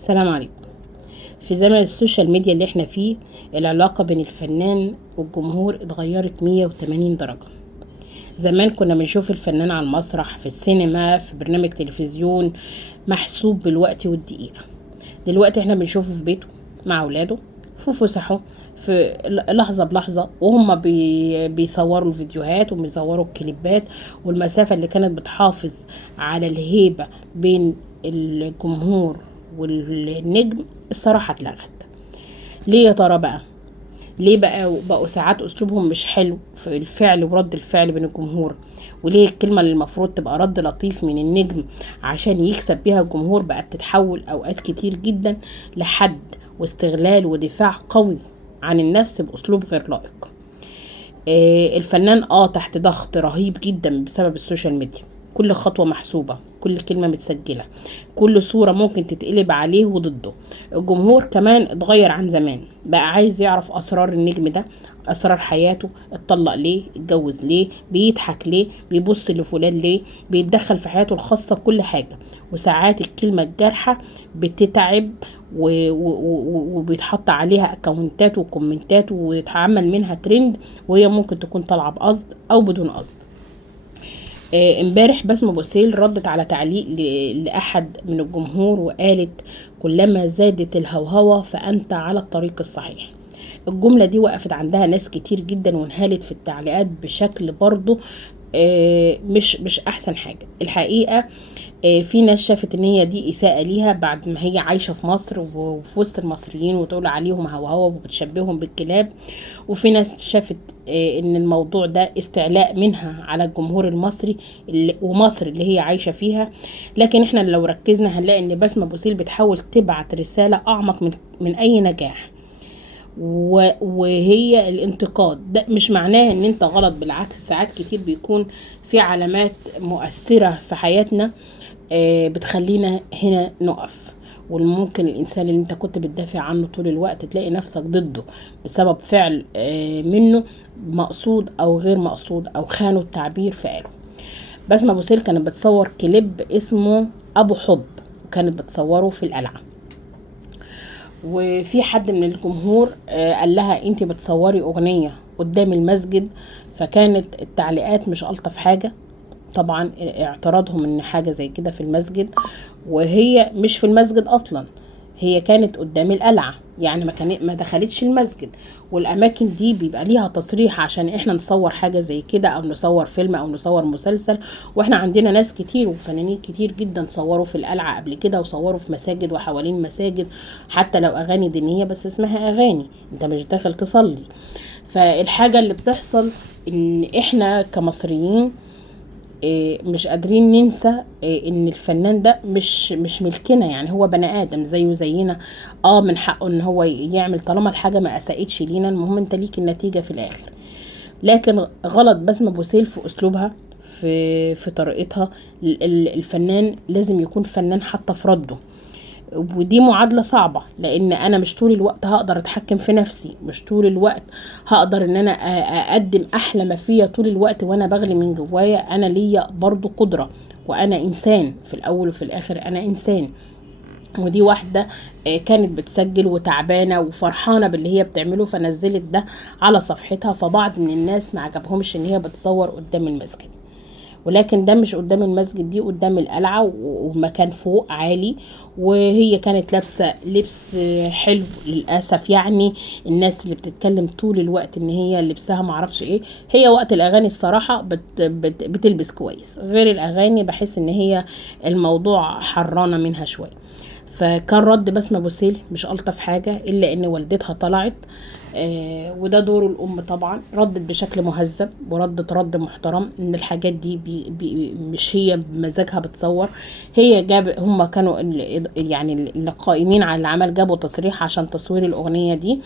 السلام عليكم. في زمن السوشيال ميديا اللي احنا فيه، العلاقة بين الفنان والجمهور اتغيرت 180 درجة. زمان كنا بنشوف الفنان على المسرح، في السينما، في برنامج تلفزيون، محسوب بالوقت والدقيقة. دلوقتي احنا بنشوفه في بيته مع اولاده، في فسحه، في لحظة بلحظة، وهم بيصوروا الفيديوهات وبيصوروا الكليبات. والمسافة اللي كانت بتحافظ على الهيبة بين الجمهور والنجم الصراحة اتلغت. ليه يا ترى بقى؟ ليه بقوا ساعات اسلوبهم مش حلو في الفعل ورد الفعل بين الجمهور؟ وليه الكلمة اللي المفروض تبقى رد لطيف من النجم عشان يكسب بيها الجمهور بقت تتحول اوقات كتير جدا لحد واستغلال ودفاع قوي عن النفس باسلوب غير لائق؟ الفنان تحت ضغط رهيب جدا بسبب السوشيال ميديا. كل خطوة محسوبة، كل كلمة متسجلة، كل صورة ممكن تتقلب عليه وضده. الجمهور كمان اتغير عن زمان، بقى عايز يعرف أسرار النجم ده، أسرار حياته، اتطلق ليه، اتجوز ليه، بيضحك ليه، بيبص لفلان ليه، بيتدخل في حياته الخاصة بكل حاجة. وساعات الكلمة الجارحة بتتعب وبيتحط عليها اكونتات وكومنتات ويتعمل منها ترند، وهي ممكن تكون طالعة بقصد أو بدون قصد. امبارح بسمة بوسيل ردت على تعليق لأحد من الجمهور وقالت: كلما زادت الهوهوة فأنت على الطريق الصحيح. الجملة دي وقفت عندها ناس كتير جدا وانهالت في التعليقات بشكل برضو مش احسن حاجة الحقيقة. في ناس شافت ان هي دي اساءة ليها بعد ما هي عايشة في مصر وفي وسط المصريين وتقول عليهم هوهوة وبتشبههم بالكلاب. وفي ناس شافت ان الموضوع ده استعلاء منها على الجمهور المصري ومصر اللي هي عايشة فيها. لكن احنا لو ركزنا هنلاقي ان بسمة بوسيل بتحاول تبعت رسالة اعمق من اي نجاح، وهي الانتقاد ده مش معناه ان انت غلط، بالعكس ساعات كتير بيكون في علامات مؤثرة في حياتنا بتخلينا هنا نقف. والممكن الانسان اللي انت كنت بتدافع عنه طول الوقت تلاقي نفسك ضده بسبب فعل منه مقصود او غير مقصود او خانوا التعبير فقاله. بسمة بوسيل كانت بتصور كليب اسمه ابو حب، وكانت بتصوره في القلعة. وفي حد من الجمهور قال لها: انت بتصوري اغنية قدام المسجد. فكانت التعليقات مش ألطف حاجة، طبعا اعتراضهم ان حاجة زي كده في المسجد، وهي مش في المسجد اصلا، هي كانت قدام القلعة، يعني ما دخلتش المسجد. والاماكن دي بيبقى ليها تصريح عشان احنا نصور حاجة زي كده او نصور فيلم او نصور مسلسل. واحنا عندنا ناس كتير وفنانين كتير جدا صوروا في القلعة قبل كده وصوروا في مساجد وحوالين مساجد، حتى لو اغاني دينية بس اسمها اغاني، انت مش داخل تصلي. فالحاجة اللي بتحصل ان احنا كمصريين مش قادرين ننسى ان الفنان ده مش ملكنا، يعني هو بني ادم زيه زينا. من حقه ان هو يعمل طالما الحاجة ما اساءتش لينا، المهم انت ليك النتيجة في الاخر. لكن غلط بسمة بوسيل في اسلوبها، في طريقتها. الفنان لازم يكون فنان حتى في رده، ودي معادلة صعبة، لان انا مش طول الوقت هقدر اتحكم في نفسي، مش طول الوقت هقدر ان انا اقدم احلى ما فيا طول الوقت وانا بغلي من جوايا. انا ليا برضو قدرة، وانا انسان في الاول وفي الاخر، انا انسان. ودي واحدة كانت بتسجل وتعبانة وفرحانة باللي هي بتعمله، فنزلت ده على صفحتها. فبعض من الناس ما عجبهمش ان هي بتصور قدام المسجد، ولكن ده مش قدام المسجد، دي قدام القلعة ومكان فوق عالي. وهي كانت لابسة لبس حلو للأسف، يعني الناس اللي بتتكلم طول الوقت ان هي لبسها معرفش ايه، هي وقت الأغاني الصراحة بتلبس كويس، غير الأغاني بحس ان هي الموضوع حرانة منها شوية. فكان رد بسمة بوسيل مش ألطف حاجة، إلا إن والدتها طلعت وده دور الأم طبعا، ردت بشكل مهذب وردت رد محترم إن الحاجات دي مش هي بمزاجها بتصور. هي هم كانوا يعني القائمين على العمل جابوا تصريح عشان تصوير الأغنية دي،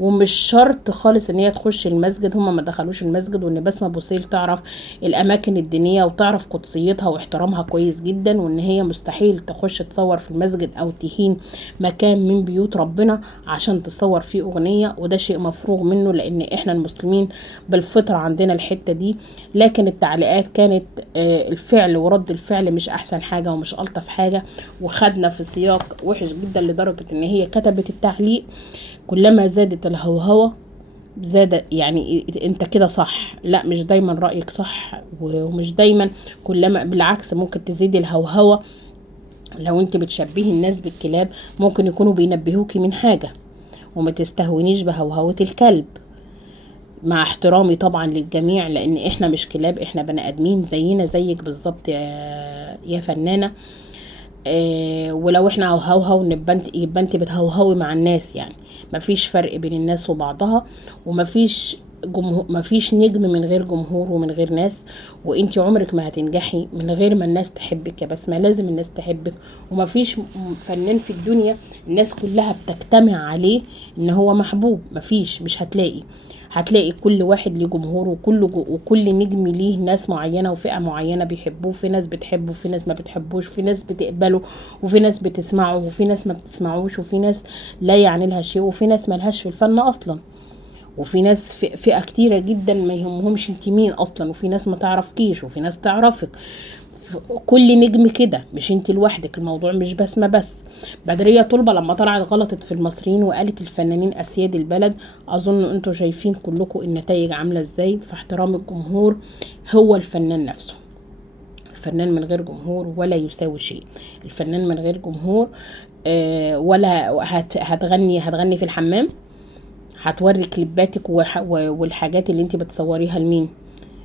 ومش شرط خالص ان هي تخش المسجد، هما ما دخلوش المسجد، وان بسمة بوسيل تعرف الاماكن الدينية وتعرف قدسيتها واحترامها كويس جدا، وان هي مستحيل تخش تصور في المسجد او تهين مكان من بيوت ربنا عشان تصور فيه اغنية، وده شيء مفروغ منه لان احنا المسلمين بالفطرة عندنا الحتة دي. لكن التعليقات كانت الفعل ورد الفعل مش احسن حاجة ومش الطف حاجة، وخدنا في سياق وحش جدا لدرجة ان هي كتبت التعليق كلما زادت الهوهوة زاد، يعني انت كده صح، لا مش دايما رأيك صح، ومش دايما، كلما بالعكس ممكن تزيد الهوهوة. لو انت بتشبهي الناس بالكلاب ممكن يكونوا بينبهوكي من حاجة، وما تستهونيش بهوهوة الكلب، مع احترامي طبعا للجميع، لان احنا مش كلاب، احنا بني ادمين زينا زيك بالظبط يا فنانة. ولو احنا هوهو يبقى انت بتهوهوي مع الناس، يعني مفيش فرق بين الناس وبعضها، ومفيش مفيش نجم من غير جمهور ومن غير ناس، وانت عمرك ما هتنجحي من غير ما الناس تحبك يا بسمة، لازم الناس تحبك. ومفيش فنان في الدنيا الناس كلها بتجتمع عليه ان هو محبوب، مفيش، مش هتلاقي كل واحد ليه جمهور، وكل نجم ليه ناس معينة وفئة معينة بيحبوه، في ناس بتحبه وفي ناس ما بتحبوش، في ناس بتقبله وفي ناس بتسمعه وفي ناس ما بتسمعوش، وفي ناس لا يعني لها شيء، وفي ناس ملهاش في الفن اصلا، وفي ناس فئة كتيرة جدا ما يهمهمش انت مين اصلا، وفي ناس ما تعرفكيش وفي ناس تعرفك. كل نجم كده، مش انت لوحدك، الموضوع مش بسمة بس. بدرية طلبة لما طلعت غلطت في المصريين وقالت الفنانين اسياد البلد، اظن انتوا شايفين كلكم النتائج عاملة ازاي. فاحترام الجمهور هو الفنان نفسه، الفنان من غير جمهور ولا يساوي شيء. الفنان من غير جمهور ولا هتغني في الحمام، هتوري كليباتك والحاجات اللي انت بتصوريها لمين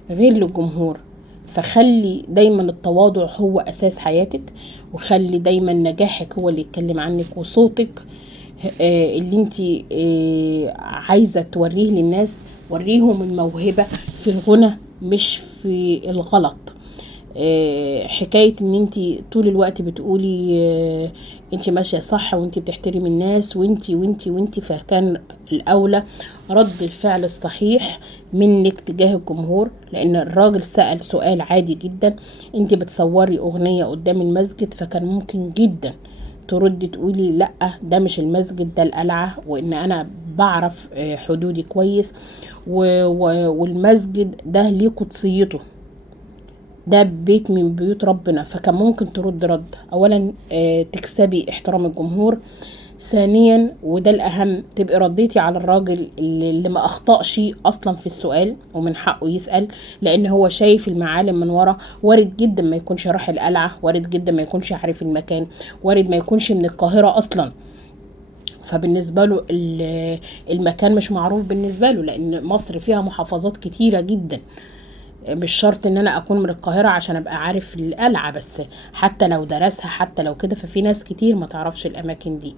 غير للجمهور. فخلي دايما التواضع هو اساس حياتك، وخلي دايما نجاحك هو اللي يتكلم عنك، وصوتك اللي انت عايزة توريه للناس، وريهم الموهبة في الغنى مش في الغلط. حكاية ان انت طول الوقت بتقولي انت ماشية صح وانت بتحترمي الناس وانت فكان الاولى رد الفعل الصحيح منك تجاه الجمهور، لان الراجل سأل سؤال عادي جدا، انت بتصوري اغنية قدام المسجد، فكان ممكن جدا تردي تقولي لا ده مش المسجد ده القلعة، وان انا بعرف حدودي كويس، والمسجد ده ليه قدسيته، ده بيت من بيوت ربنا. فكان ممكن ترد اولا تكسبي احترام الجمهور، ثانيا وده الاهم تبقي رديتي على الراجل اللي ما اخطأش اصلا في السؤال، ومن حقه يسأل لان هو شايف المعالم من ورا. وارد جدا ما يكونش راح القلعة، وارد جدا ما يكونش عارف المكان، وارد ما يكونش من القاهرة اصلا، فبالنسبة له المكان مش معروف بالنسبة له، لان مصر فيها محافظات كتيرة جدا، مش شرط ان انا اكون من القاهرة عشان ابقى عارف القلعة، بس حتى لو درسها حتى لو كده ففي ناس كتير ما تعرفش الاماكن دي.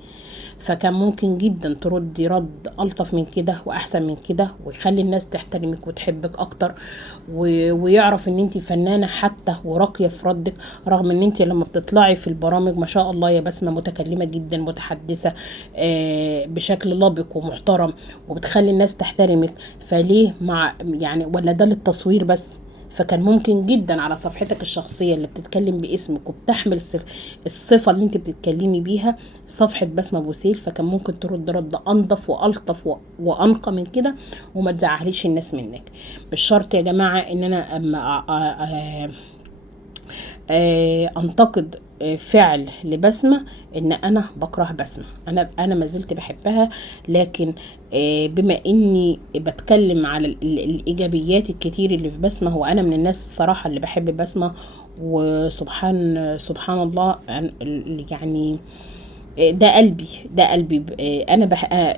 فكان ممكن جدا تردي رد الطف من كده واحسن من كده، ويخلي الناس تحترمك وتحبك اكتر، ويعرف ان انتي فنانة حتى وراقية في ردك، رغم ان انتي لما بتطلعي في البرامج ما شاء الله يا بسمة متكلمة جدا، متحدثة بشكل لبق ومحترم، وبتخلي الناس تحترمك. فليه مع يعني ولا ده للتصوير بس؟ فكان ممكن جدا على صفحتك الشخصية اللي بتتكلم باسمك وبتحمل الصفة اللي انت بتتكلمي بيها، صفحة بسمة بوسيل، فكان ممكن ترد رد انضف والطف وانقى من كده، وما تزعليش الناس منك. مش شرط يا جماعة ان انا انتقد فعل لبسمة ان انا بكره بسمة، انا ما زلت بحبها، لكن بما اني بتكلم على الايجابيات الكتير اللي في بسمة، هو انا من الناس الصراحة اللي بحب بسمة، سبحان الله يعني ده قلبي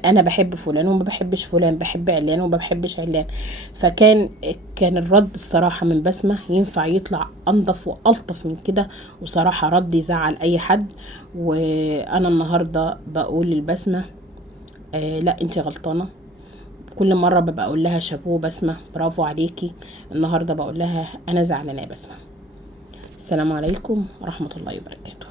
انا بحب فلان وما بحبش فلان، بحب علان وما بحبش علان. كان الرد الصراحة من بسمة ينفع يطلع انضف والطف من كده، وصراحة رد يزعل اي حد. وانا النهاردة بقول للبسمة لا انت غلطانة، كل مرة ببقى اقول لها شابوه بسمة برافو عليكي، النهاردة بقول لها انا زعلانة يا بسمة. السلام عليكم ورحمة الله وبركاته.